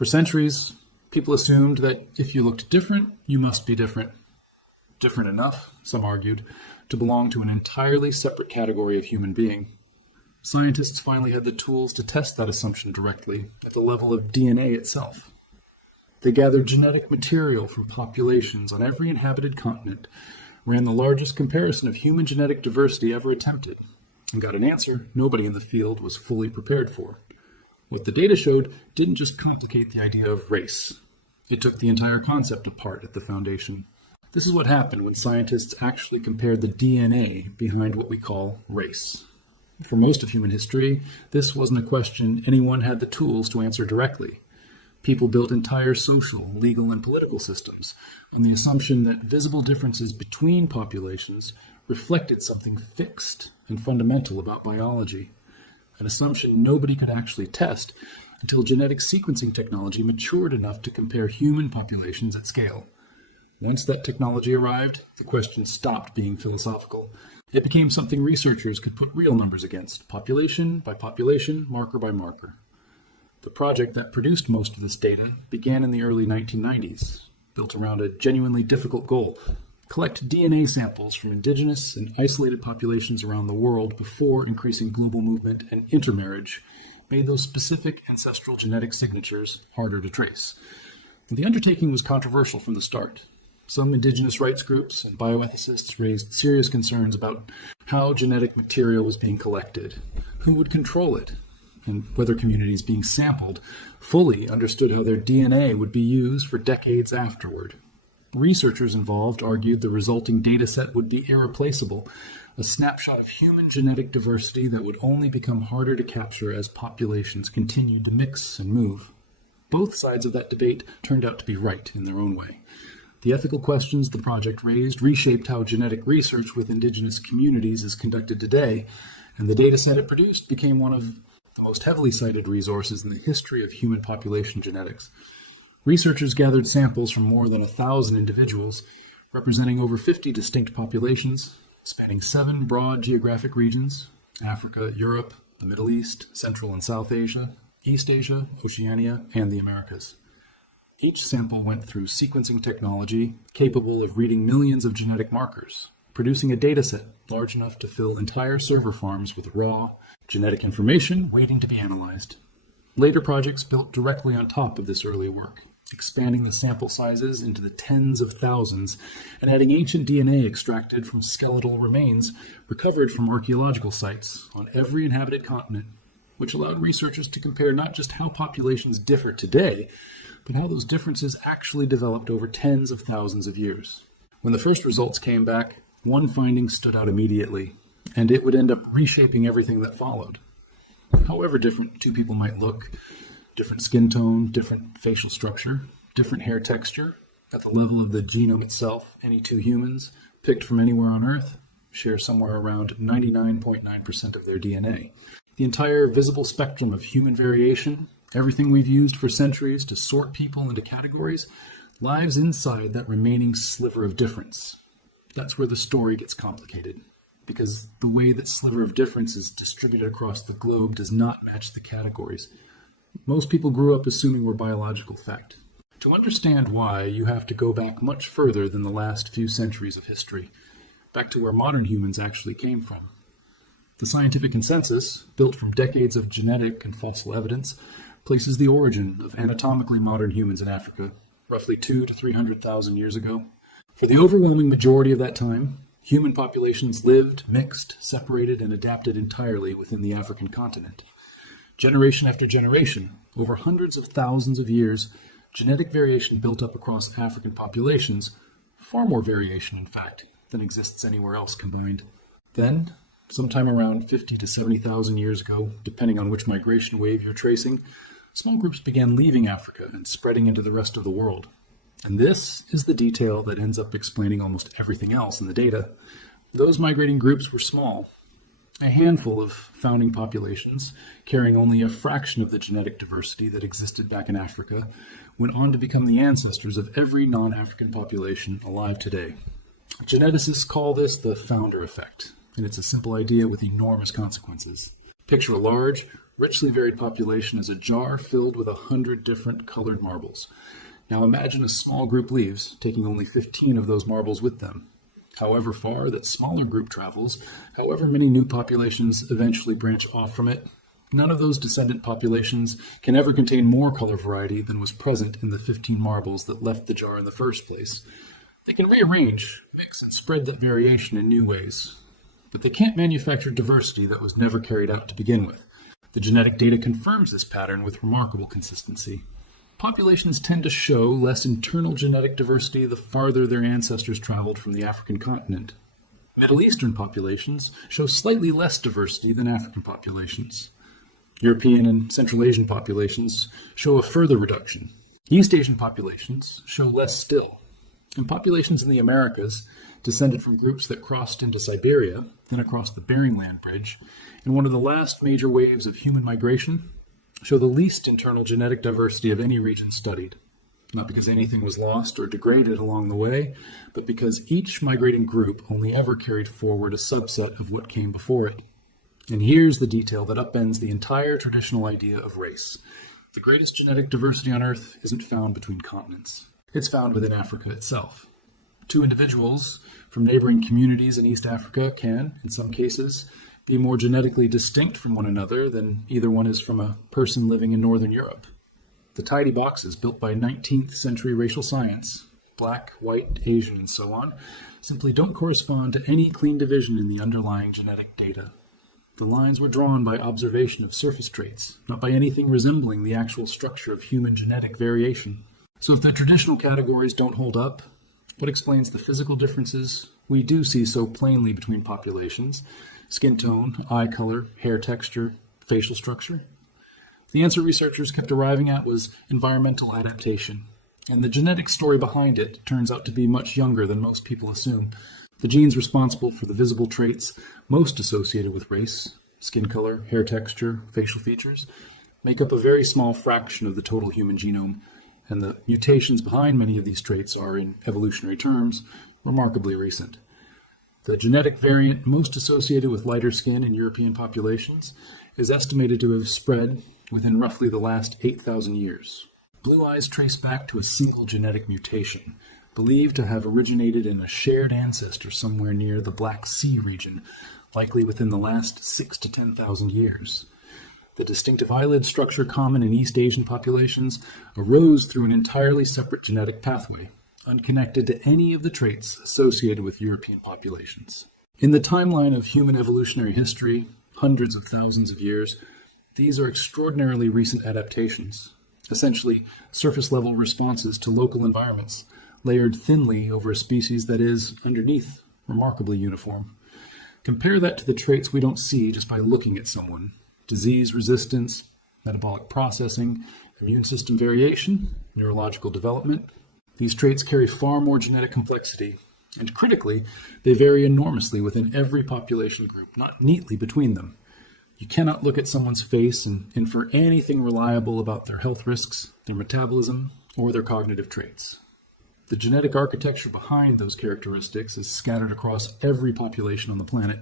For centuries, people assumed that if you looked different, you must be different. Different enough, some argued, to belong to an entirely separate category of human being. Scientists finally had the tools to test that assumption directly at the level of DNA itself. They gathered genetic material from populations on every inhabited continent, ran the largest comparison of human genetic diversity ever attempted, and got an answer nobody in the field was fully prepared for. What the data showed didn't just complicate the idea of race. It took the entire concept apart at the foundation. This is what happened when scientists actually compared the DNA behind what we call race. For most of human history, this wasn't a question anyone had the tools to answer directly. People built entire social, legal, and political systems on the assumption that visible differences between populations reflected something fixed and fundamental about biology, an assumption nobody could actually test until genetic sequencing technology matured enough to compare human populations at scale. Once that technology arrived, the question stopped being philosophical. It became something researchers could put real numbers against, population by population, marker by marker. The project that produced most of this data began in the early 1990s, built around a genuinely difficult goal: collect DNA samples from indigenous and isolated populations around the world before increasing global movement and intermarriage made those specific ancestral genetic signatures harder to trace. The undertaking was controversial from the start. Some indigenous rights groups and bioethicists raised serious concerns about how genetic material was being collected, who would control it, and whether communities being sampled fully understood how their DNA would be used for decades afterward. Researchers involved argued the resulting data set would be irreplaceable, a snapshot of human genetic diversity that would only become harder to capture as populations continued to mix and move. Both sides of that debate turned out to be right in their own way. The ethical questions the project raised reshaped how genetic research with indigenous communities is conducted today, and the data set it produced became one of the most heavily cited resources in the history of human population genetics. Researchers gathered samples from more than 1,000 individuals, representing over 50 distinct populations, spanning 7 broad geographic regions: Africa, Europe, the Middle East, Central and South Asia, East Asia, Oceania, and the Americas. Each sample went through sequencing technology capable of reading millions of genetic markers, producing a dataset large enough to fill entire server farms with raw, genetic information waiting to be analyzed. Later projects built directly on top of this early work, expanding the sample sizes into the tens of thousands and adding ancient DNA extracted from skeletal remains recovered from archaeological sites on every inhabited continent, which allowed researchers to compare not just how populations differ today, but how those differences actually developed over tens of thousands of years. When the first results came back, one finding stood out immediately, and it would end up reshaping everything that followed. However different two people might look, different skin tone, different facial structure, different hair texture, at the level of the genome itself, any two humans, picked from anywhere on Earth, share somewhere around 99.9% of their DNA. The entire visible spectrum of human variation, everything we've used for centuries to sort people into categories, lies inside that remaining sliver of difference. That's where the story gets complicated, because the way that sliver of difference is distributed across the globe does not match the categories. Most people grew up assuming we're biological fact. To understand why, you have to go back much further than the last few centuries of history, back to where modern humans actually came from. The scientific consensus, built from decades of genetic and fossil evidence, places the origin of anatomically modern humans in Africa, roughly 200,000 to 300,000 years ago. For the overwhelming majority of that time, human populations lived, mixed, separated, and adapted entirely within the African continent. Generation after generation, over hundreds of thousands of years, genetic variation built up across African populations, far more variation, in fact, than exists anywhere else combined. Then, sometime around 50 to 70,000 years ago, depending on which migration wave you're tracing, small groups began leaving Africa and spreading into the rest of the world. And this is the detail that ends up explaining almost everything else in the data. Those migrating groups were small. A handful of founding populations, carrying only a fraction of the genetic diversity that existed back in Africa, went on to become the ancestors of every non-African population alive today. Geneticists call this the founder effect, and it's a simple idea with enormous consequences. Picture a large, Richly varied population is a jar filled with 100 different colored marbles. Now imagine a small group leaves, taking only 15 of those marbles with them. However far that smaller group travels, however many new populations eventually branch off from it, none of those descendant populations can ever contain more color variety than was present in the 15 marbles that left the jar in the first place. They can rearrange, mix, and spread that variation in new ways, but they can't manufacture diversity that was never carried out to begin with. The genetic data confirms this pattern with remarkable consistency. Populations tend to show less internal genetic diversity the farther their ancestors traveled from the African continent. Middle Eastern populations show slightly less diversity than African populations. European and Central Asian populations show a further reduction. East Asian populations show less still. And populations in the Americas, descended from groups that crossed into Siberia, then across the Bering Land Bridge, in one of the last major waves of human migration, show the least internal genetic diversity of any region studied, not because anything was lost or degraded along the way, but because each migrating group only ever carried forward a subset of what came before it. And here's the detail that upends the entire traditional idea of race. The greatest genetic diversity on Earth isn't found between continents. It's found within Africa itself. Two individuals from neighboring communities in East Africa can, in some cases, be more genetically distinct from one another than either one is from a person living in Northern Europe. The tidy boxes built by 19th century racial science, black, white, Asian, and so on, simply don't correspond to any clean division in the underlying genetic data. The lines were drawn by observation of surface traits, not by anything resembling the actual structure of human genetic variation. So if the traditional categories don't hold up, what explains the physical differences we do see so plainly between populations? Skin tone, eye color, hair texture, facial structure? The answer researchers kept arriving at was environmental adaptation, and the genetic story behind it turns out to be much younger than most people assume. The genes responsible for the visible traits most associated with race, skin color, hair texture, facial features, make up a very small fraction of the total human genome, and the mutations behind many of these traits are, in evolutionary terms, remarkably recent. The genetic variant most associated with lighter skin in European populations is estimated to have spread within roughly the last 8,000 years. Blue eyes trace back to a single genetic mutation, believed to have originated in a shared ancestor somewhere near the Black Sea region, likely within the last 6,000 to 10,000 years. The distinctive eyelid structure common in East Asian populations arose through an entirely separate genetic pathway, unconnected to any of the traits associated with European populations. In the timeline of human evolutionary history, hundreds of thousands of years, these are extraordinarily recent adaptations, essentially surface-level responses to local environments, layered thinly over a species that is, underneath, remarkably uniform. Compare that to the traits we don't see just by looking at someone: disease resistance, metabolic processing, immune system variation, neurological development. These traits carry far more genetic complexity, and critically, they vary enormously within every population group, not neatly between them. You cannot look at someone's face and infer anything reliable about their health risks, their metabolism, or their cognitive traits. The genetic architecture behind those characteristics is scattered across every population on the planet,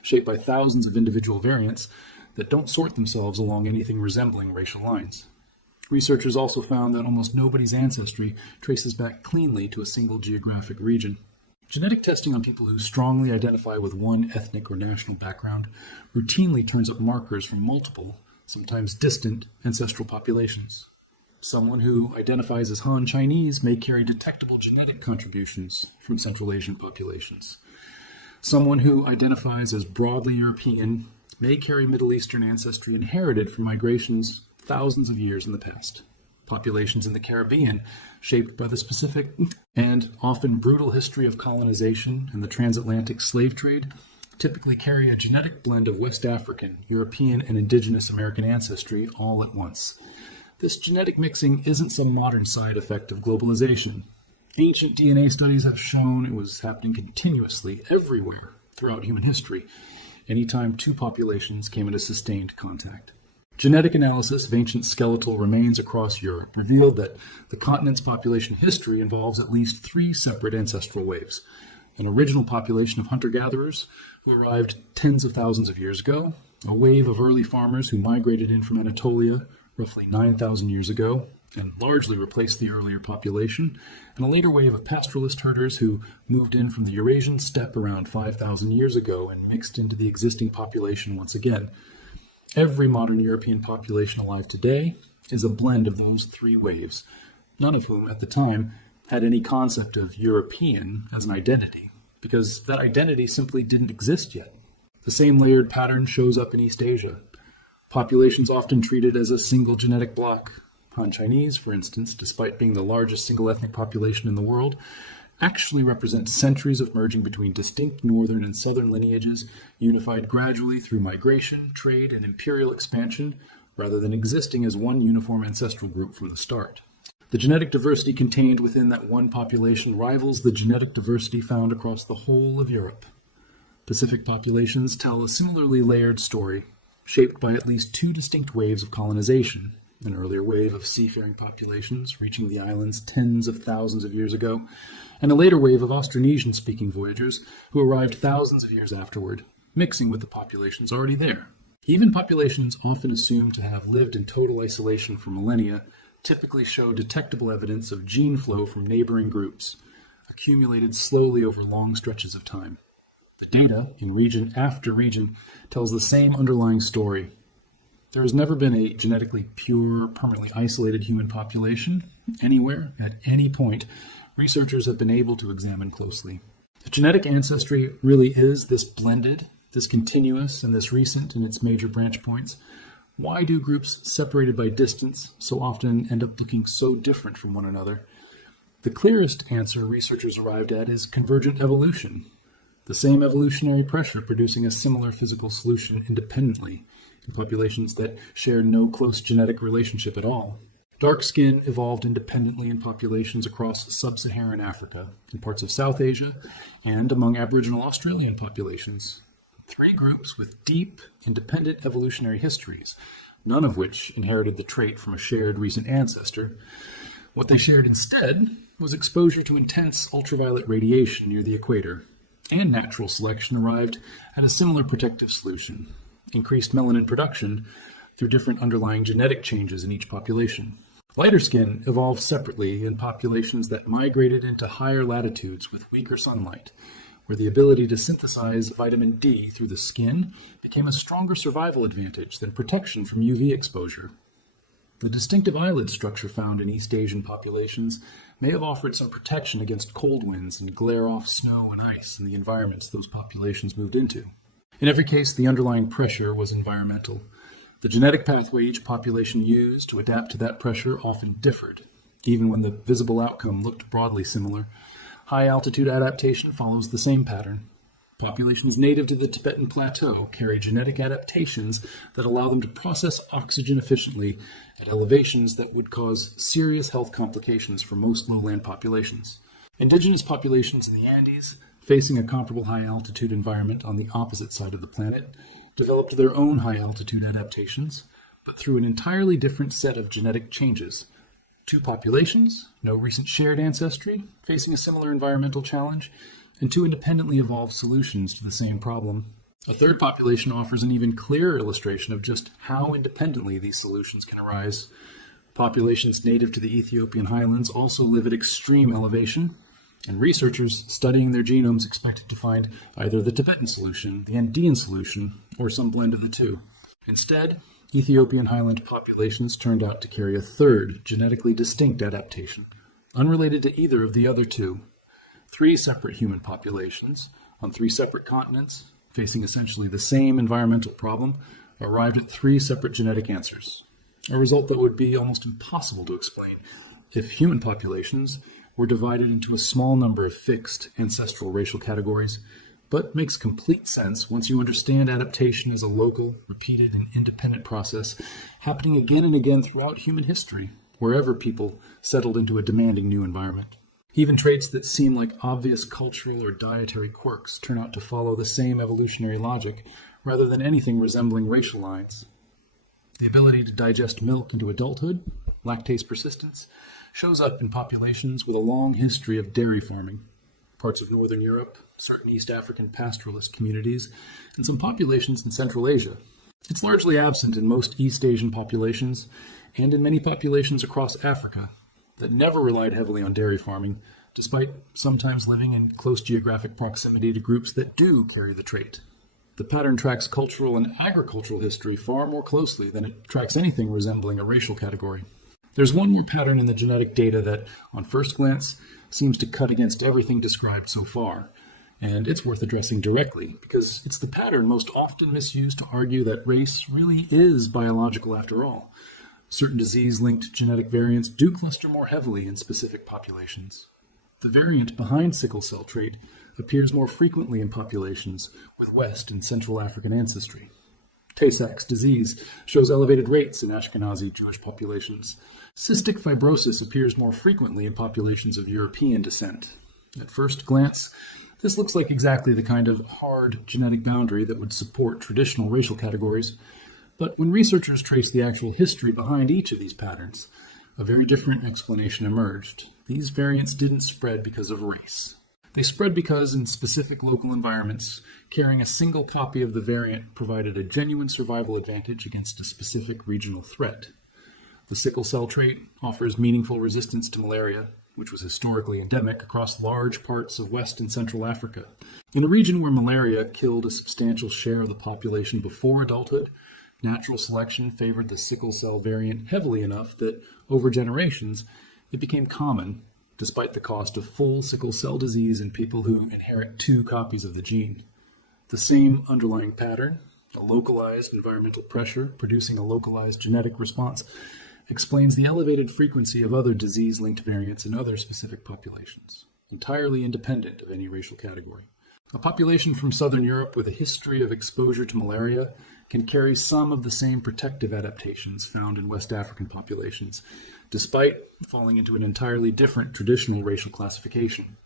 shaped by thousands of individual variants that don't sort themselves along anything resembling racial lines. Researchers also found that almost nobody's ancestry traces back cleanly to a single geographic region. Genetic testing on people who strongly identify with one ethnic or national background routinely turns up markers from multiple, sometimes distant, ancestral populations. Someone who identifies as Han Chinese may carry detectable genetic contributions from Central Asian populations. Someone who identifies as broadly European may carry Middle Eastern ancestry inherited from migrations thousands of years in the past. Populations in the Caribbean, shaped by the specific and often brutal history of colonization and the transatlantic slave trade, typically carry a genetic blend of West African, European, and indigenous American ancestry all at once. This genetic mixing isn't some modern side effect of globalization. Ancient DNA studies have shown it was happening continuously everywhere throughout human history, anytime two populations came into sustained contact. Genetic analysis of ancient skeletal remains across Europe revealed that the continent's population history involves at least 3 separate ancestral waves: an original population of hunter-gatherers who arrived tens of thousands of years ago, A wave of early farmers who migrated in from Anatolia roughly 9,000 years ago and largely replaced the earlier population, and a later wave of pastoralist herders who moved in from the Eurasian steppe around 5,000 years ago and mixed into the existing population once again. Every modern European population alive today is a blend of those three waves, none of whom at the time had any concept of European as an identity, because that identity simply didn't exist yet. The same layered pattern shows up in East Asia. Populations often treated as a single genetic block. Han Chinese, for instance, despite being the largest single ethnic population in the world, actually represent centuries of merging between distinct northern and southern lineages, unified gradually through migration, trade, and imperial expansion, rather than existing as one uniform ancestral group from the start. The genetic diversity contained within that one population rivals the genetic diversity found across the whole of Europe. Pacific populations tell a similarly layered story, shaped by at least two distinct waves of colonization. An earlier wave of seafaring populations reaching the islands tens of thousands of years ago, and a later wave of Austronesian-speaking voyagers who arrived thousands of years afterward, mixing with the populations already there. Even populations often assumed to have lived in total isolation for millennia typically show detectable evidence of gene flow from neighboring groups, accumulated slowly over long stretches of time. The data, in region after region, tells the same underlying story. There has never been a genetically pure, permanently isolated human population anywhere, at any point, researchers have been able to examine closely. If genetic ancestry really is this blended, this continuous, and this recent in its major branch points, why do groups separated by distance so often end up looking so different from one another? The clearest answer researchers arrived at is convergent evolution, the same evolutionary pressure producing a similar physical solution independently in populations that share no close genetic relationship at all. Dark skin evolved independently in populations across sub-Saharan Africa, in parts of South Asia, and among Aboriginal Australian populations. Three groups with deep, independent evolutionary histories, none of which inherited the trait from a shared recent ancestor. What they shared instead was exposure to intense ultraviolet radiation near the equator, and natural selection arrived at a similar protective solution, increased melanin production through different underlying genetic changes in each population. Lighter skin evolved separately in populations that migrated into higher latitudes with weaker sunlight, where the ability to synthesize vitamin D through the skin became a stronger survival advantage than protection from UV exposure. The distinctive eyelid structure found in East Asian populations may have offered some protection against cold winds and glare-off snow and ice in the environments those populations moved into. In every case, the underlying pressure was environmental. The genetic pathway each population used to adapt to that pressure often differed, even when the visible outcome looked broadly similar. High-altitude adaptation follows the same pattern. Populations native to the Tibetan Plateau carry genetic adaptations that allow them to process oxygen efficiently at elevations that would cause serious health complications for most lowland populations. Indigenous populations in the Andes, facing a comparable high-altitude environment on the opposite side of the planet, developed their own high-altitude adaptations, but through an entirely different set of genetic changes. Two populations, no recent shared ancestry, facing a similar environmental challenge, and two independently evolved solutions to the same problem. A third population offers an even clearer illustration of just how independently these solutions can arise. Populations native to the Ethiopian highlands also live at extreme elevation, and researchers studying their genomes expected to find either the Tibetan solution, the Andean solution, or some blend of the two. Instead, Ethiopian highland populations turned out to carry a third, genetically distinct adaptation, unrelated to either of the other two. Three separate human populations, on three separate continents, facing essentially the same environmental problem, arrived at three separate genetic answers, a result that would be almost impossible to explain if human populations were divided into a small number of fixed ancestral racial categories, but makes complete sense once you understand adaptation as a local, repeated, and independent process happening again and again throughout human history, wherever people settled into a demanding new environment. Even traits that seem like obvious cultural or dietary quirks turn out to follow the same evolutionary logic, rather than anything resembling racial lines. The ability to digest milk into adulthood, lactase persistence, shows up in populations with a long history of dairy farming. Parts of Northern Europe, certain East African pastoralist communities, and some populations in Central Asia. It's largely absent in most East Asian populations and in many populations across Africa that never relied heavily on dairy farming, despite sometimes living in close geographic proximity to groups that do carry the trait. The pattern tracks cultural and agricultural history far more closely than it tracks anything resembling a racial category. There's one more pattern in the genetic data that, on first glance, seems to cut against everything described so far, and it's worth addressing directly because it's the pattern most often misused to argue that race really is biological after all. Certain disease-linked genetic variants do cluster more heavily in specific populations. The variant behind sickle cell trait appears more frequently in populations with West and Central African ancestry. Tay-Sachs disease shows elevated rates in Ashkenazi Jewish populations. Cystic fibrosis appears more frequently in populations of European descent. At first glance, this looks like exactly the kind of hard genetic boundary that would support traditional racial categories. But when researchers traced the actual history behind each of these patterns, a very different explanation emerged. These variants didn't spread because of race. They spread because, in specific local environments, carrying a single copy of the variant provided a genuine survival advantage against a specific regional threat. The sickle cell trait offers meaningful resistance to malaria, which was historically endemic across large parts of West and Central Africa. In a region where malaria killed a substantial share of the population before adulthood, natural selection favored the sickle cell variant heavily enough that, over generations, it became common, despite the cost of full sickle cell disease in people who inherit 2 copies of the gene. The same underlying pattern, a localized environmental pressure producing a localized genetic response, explains the elevated frequency of other disease-linked variants in other specific populations, entirely independent of any racial category. A population from Southern Europe with a history of exposure to malaria can carry some of the same protective adaptations found in West African populations, despite falling into an entirely different traditional racial classification.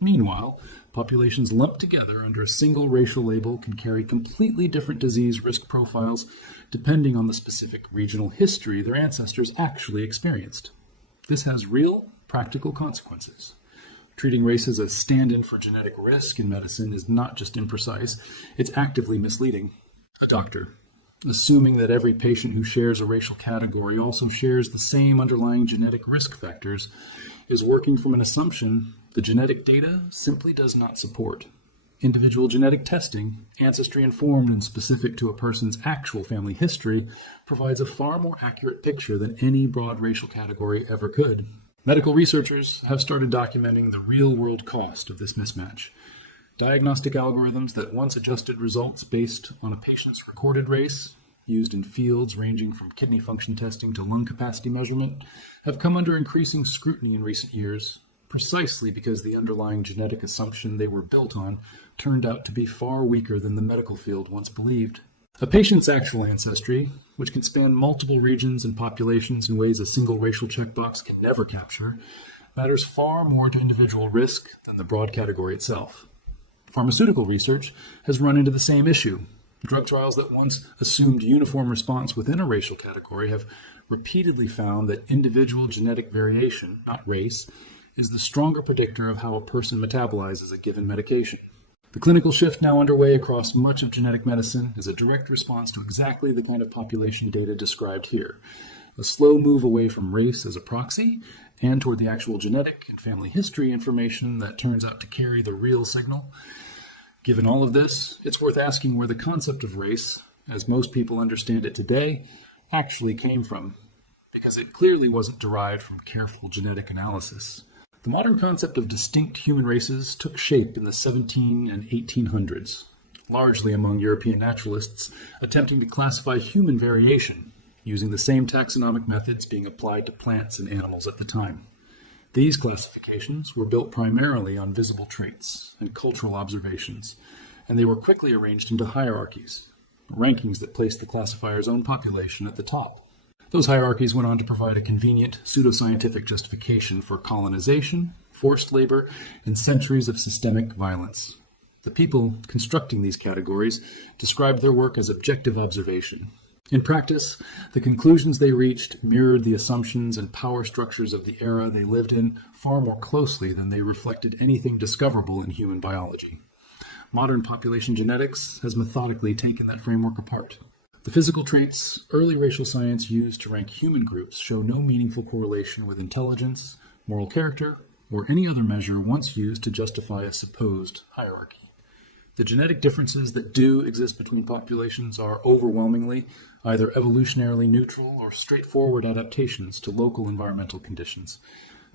Meanwhile, populations lumped together under a single racial label can carry completely different disease risk profiles depending on the specific regional history their ancestors actually experienced. This has real, practical consequences. Treating race as a stand-in for genetic risk in medicine is not just imprecise, it's actively misleading. A doctor, assuming that every patient who shares a racial category also shares the same underlying genetic risk factors, is working from an assumption the genetic data simply does not support. Individual genetic testing, ancestry-informed and specific to a person's actual family history, provides a far more accurate picture than any broad racial category ever could. Medical researchers have started documenting the real-world cost of this mismatch. Diagnostic algorithms that once adjusted results based on a patient's recorded race, used in fields ranging from kidney function testing to lung capacity measurement, have come under increasing scrutiny in recent years, precisely because the underlying genetic assumption they were built on turned out to be far weaker than the medical field once believed. A patient's actual ancestry, which can span multiple regions and populations in ways a single racial checkbox can never capture, matters far more to individual risk than the broad category itself. Pharmaceutical research has run into the same issue. Drug trials that once assumed uniform response within a racial category have repeatedly found that individual genetic variation, not race, is the stronger predictor of how a person metabolizes a given medication. The clinical shift now underway across much of genetic medicine is a direct response to exactly the kind of population data described here. A slow move away from race as a proxy and toward the actual genetic and family history information that turns out to carry the real signal. Given all of this, it's worth asking where the concept of race, as most people understand it today, actually came from, because it clearly wasn't derived from careful genetic analysis. The modern concept of distinct human races took shape in the 1700s and 1800s, largely among European naturalists attempting to classify human variation, using the same taxonomic methods being applied to plants and animals at the time. These classifications were built primarily on visible traits and cultural observations, and they were quickly arranged into hierarchies, rankings that placed the classifier's own population at the top. Those hierarchies went on to provide a convenient pseudoscientific justification for colonization, forced labor, and centuries of systemic violence. The people constructing these categories described their work as objective observation. In practice, the conclusions they reached mirrored the assumptions and power structures of the era they lived in far more closely than they reflected anything discoverable in human biology. Modern population genetics has methodically taken that framework apart. The physical traits early racial science used to rank human groups show no meaningful correlation with intelligence, moral character, or any other measure once used to justify a supposed hierarchy. The genetic differences that do exist between populations are overwhelmingly either evolutionarily neutral or straightforward adaptations to local environmental conditions,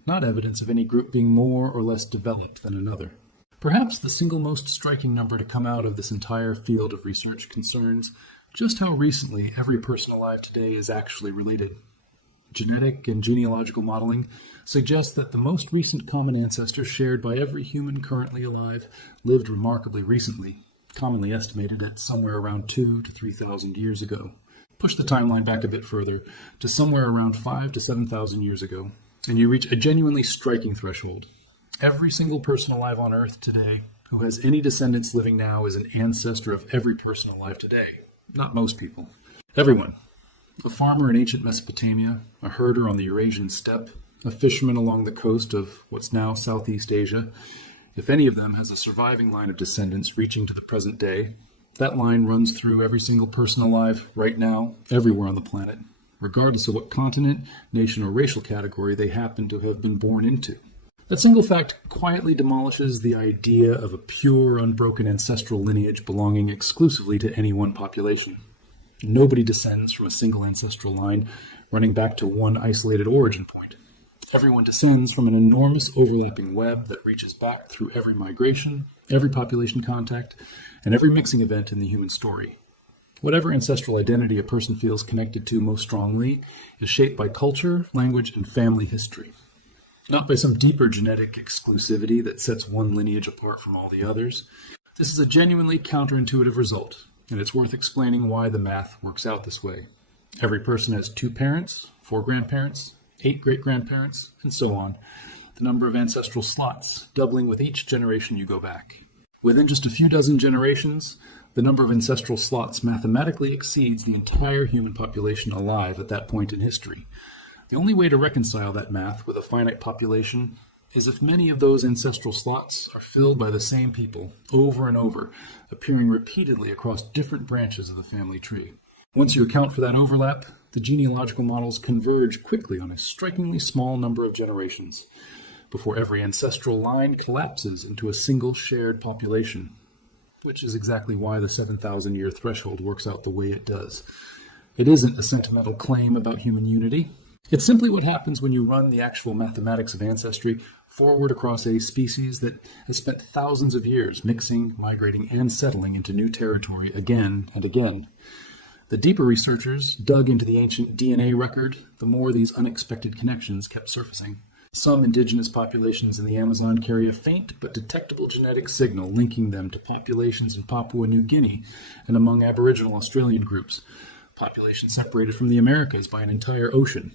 not evidence of any group being more or less developed than another. Perhaps the single most striking number to come out of this entire field of research concerns just how recently every person alive today is actually related. Genetic and genealogical modeling suggests that the most recent common ancestor shared by every human currently alive lived remarkably recently, commonly estimated at somewhere around 2,000 to 3,000 years ago. Push the timeline back a bit further to somewhere around 5,000 to 7,000 years ago, and you reach a genuinely striking threshold. Every single person alive on Earth today who has any descendants living now is an ancestor of every person alive today. Not most people. Everyone. A farmer in ancient Mesopotamia, a herder on the Eurasian steppe, a fisherman along the coast of what's now Southeast Asia. If any of them has a surviving line of descendants reaching to the present day, that line runs through every single person alive right now, everywhere on the planet, regardless of what continent, nation, or racial category they happen to have been born into. That single fact quietly demolishes the idea of a pure, unbroken ancestral lineage belonging exclusively to any one population. Nobody descends from a single ancestral line running back to one isolated origin point. Everyone descends from an enormous overlapping web that reaches back through every migration, every population contact, and every mixing event in the human story. Whatever ancestral identity a person feels connected to most strongly is shaped by culture, language, and family history. Not by some deeper genetic exclusivity that sets one lineage apart from all the others. This is a genuinely counterintuitive result, and it's worth explaining why the math works out this way. Every person has 2 parents, 4 grandparents, 8 great-grandparents, and so on, the number of ancestral slots doubling with each generation you go back. Within just a few dozen generations, the number of ancestral slots mathematically exceeds the entire human population alive at that point in history. The only way to reconcile that math with a finite population is if many of those ancestral slots are filled by the same people over and over, appearing repeatedly across different branches of the family tree. Once you account for that overlap, the genealogical models converge quickly on a strikingly small number of generations, before every ancestral line collapses into a single shared population, which is exactly why the 7,000-year threshold works out the way it does. It isn't a sentimental claim about human unity. It's simply what happens when you run the actual mathematics of ancestry forward across a species that has spent thousands of years mixing, migrating, and settling into new territory again and again. The deeper researchers dug into the ancient DNA record, the more these unexpected connections kept surfacing. Some indigenous populations in the Amazon carry a faint but detectable genetic signal linking them to populations in Papua New Guinea and among Aboriginal Australian groups, populations separated from the Americas by an entire ocean.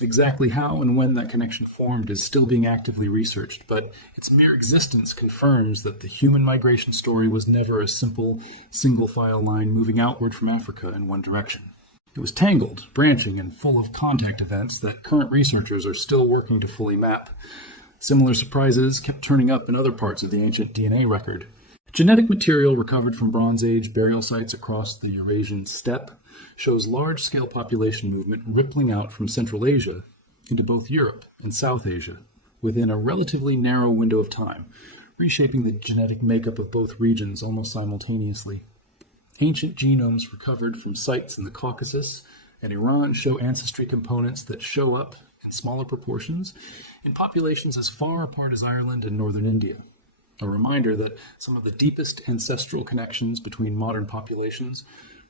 Exactly how and when that connection formed is still being actively researched, but its mere existence confirms that the human migration story was never a simple, single-file line moving outward from Africa in one direction. It was tangled, branching, and full of contact events that current researchers are still working to fully map. Similar surprises kept turning up in other parts of the ancient DNA record. Genetic material recovered from Bronze Age burial sites across the Eurasian steppe shows large-scale population movement rippling out from Central Asia into both Europe and South Asia within a relatively narrow window of time, reshaping the genetic makeup of both regions almost simultaneously. Ancient genomes recovered from sites in the Caucasus and Iran show ancestry components that show up in smaller proportions in populations as far apart as Ireland and northern India. A reminder that some of the deepest ancestral connections between modern populations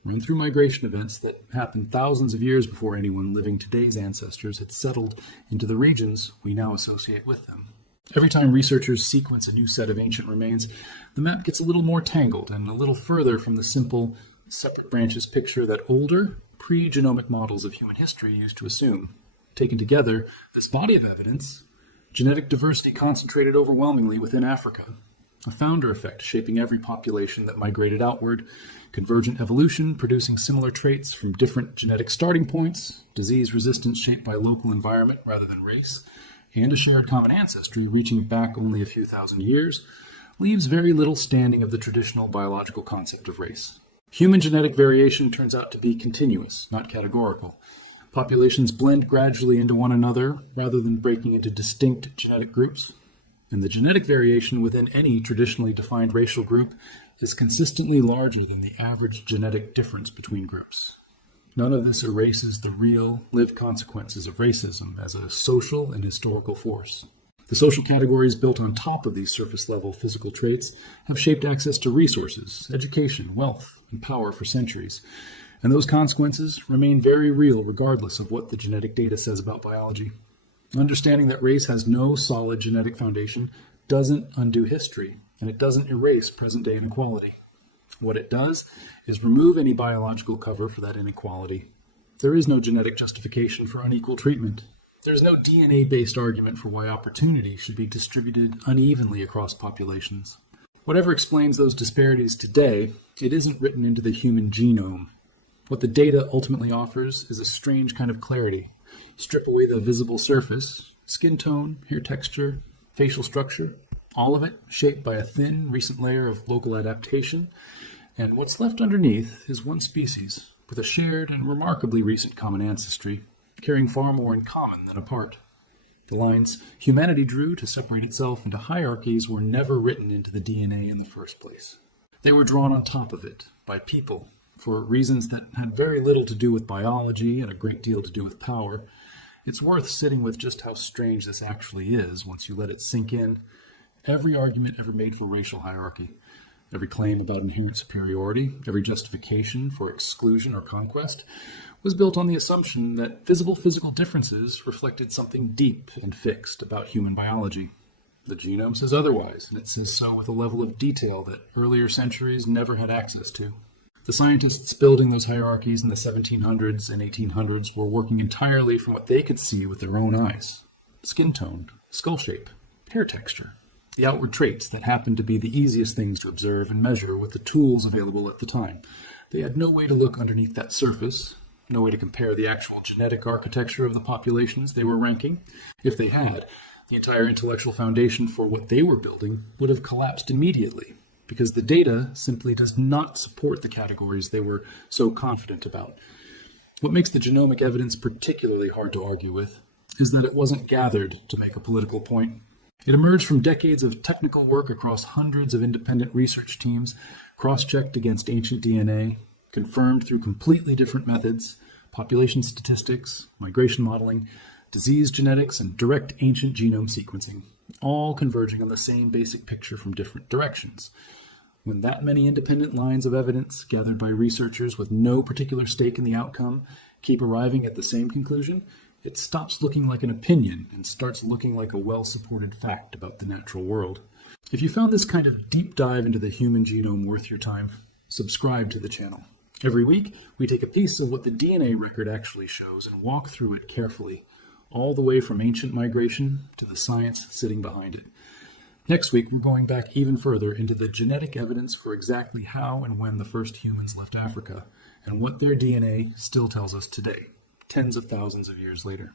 run through migration events that happened thousands of years before anyone living today's ancestors had settled into the regions we now associate with them. Every time researchers sequence a new set of ancient remains, the map gets a little more tangled and a little further from the simple, separate branches picture that older, pre-genomic models of human history used to assume. Taken together, this body of evidence, genetic diversity concentrated overwhelmingly within Africa, a founder effect shaping every population that migrated outward, convergent evolution producing similar traits from different genetic starting points, disease resistance shaped by local environment rather than race, and a shared common ancestry reaching back only a few thousand years, leaves very little standing of the traditional biological concept of race. Human genetic variation turns out to be continuous, not categorical. Populations blend gradually into one another rather than breaking into distinct genetic groups. And the genetic variation within any traditionally defined racial group is consistently larger than the average genetic difference between groups. None of this erases the real, lived consequences of racism as a social and historical force. The social categories built on top of these surface-level physical traits have shaped access to resources, education, wealth, and power for centuries. And those consequences remain very real regardless of what the genetic data says about biology. Understanding that race has no solid genetic foundation doesn't undo history, and it doesn't erase present-day inequality. What it does is remove any biological cover for that inequality. There is no genetic justification for unequal treatment. There is no DNA-based argument for why opportunity should be distributed unevenly across populations. Whatever explains those disparities today, it isn't written into the human genome. What the data ultimately offers is a strange kind of clarity. Strip away the visible surface, skin tone, hair texture, facial structure, all of it shaped by a thin, recent layer of local adaptation, and what's left underneath is one species with a shared and remarkably recent common ancestry, carrying far more in common than apart. The lines humanity drew to separate itself into hierarchies were never written into the DNA in the first place. They were drawn on top of it by people for reasons that had very little to do with biology and a great deal to do with power. It's worth sitting with just how strange this actually is once you let it sink in. Every argument ever made for racial hierarchy, every claim about inherent superiority, every justification for exclusion or conquest, was built on the assumption that visible physical differences reflected something deep and fixed about human biology. The genome says otherwise, and it says so with a level of detail that earlier centuries never had access to. The scientists building those hierarchies in the 1700s and 1800s were working entirely from what they could see with their own eyes. Skin tone, skull shape, hair texture, the outward traits that happened to be the easiest things to observe and measure with the tools available at the time. They had no way to look underneath that surface, no way to compare the actual genetic architecture of the populations they were ranking. If they had, the entire intellectual foundation for what they were building would have collapsed immediately, because the data simply does not support the categories they were so confident about. What makes the genomic evidence particularly hard to argue with is that it wasn't gathered to make a political point. It emerged from decades of technical work across hundreds of independent research teams, cross-checked against ancient DNA, confirmed through completely different methods, population statistics, migration modeling, disease genetics, and direct ancient genome sequencing, all converging on the same basic picture from different directions. When that many independent lines of evidence, gathered by researchers with no particular stake in the outcome, keep arriving at the same conclusion, it stops looking like an opinion and starts looking like a well-supported fact about the natural world. If you found this kind of deep dive into the human genome worth your time, subscribe to the channel. Every week, we take a piece of what the DNA record actually shows and walk through it carefully, all the way from ancient migration to the science sitting behind it. Next week, we're going back even further into the genetic evidence for exactly how and when the first humans left Africa, and what their DNA still tells us today, tens of thousands of years later.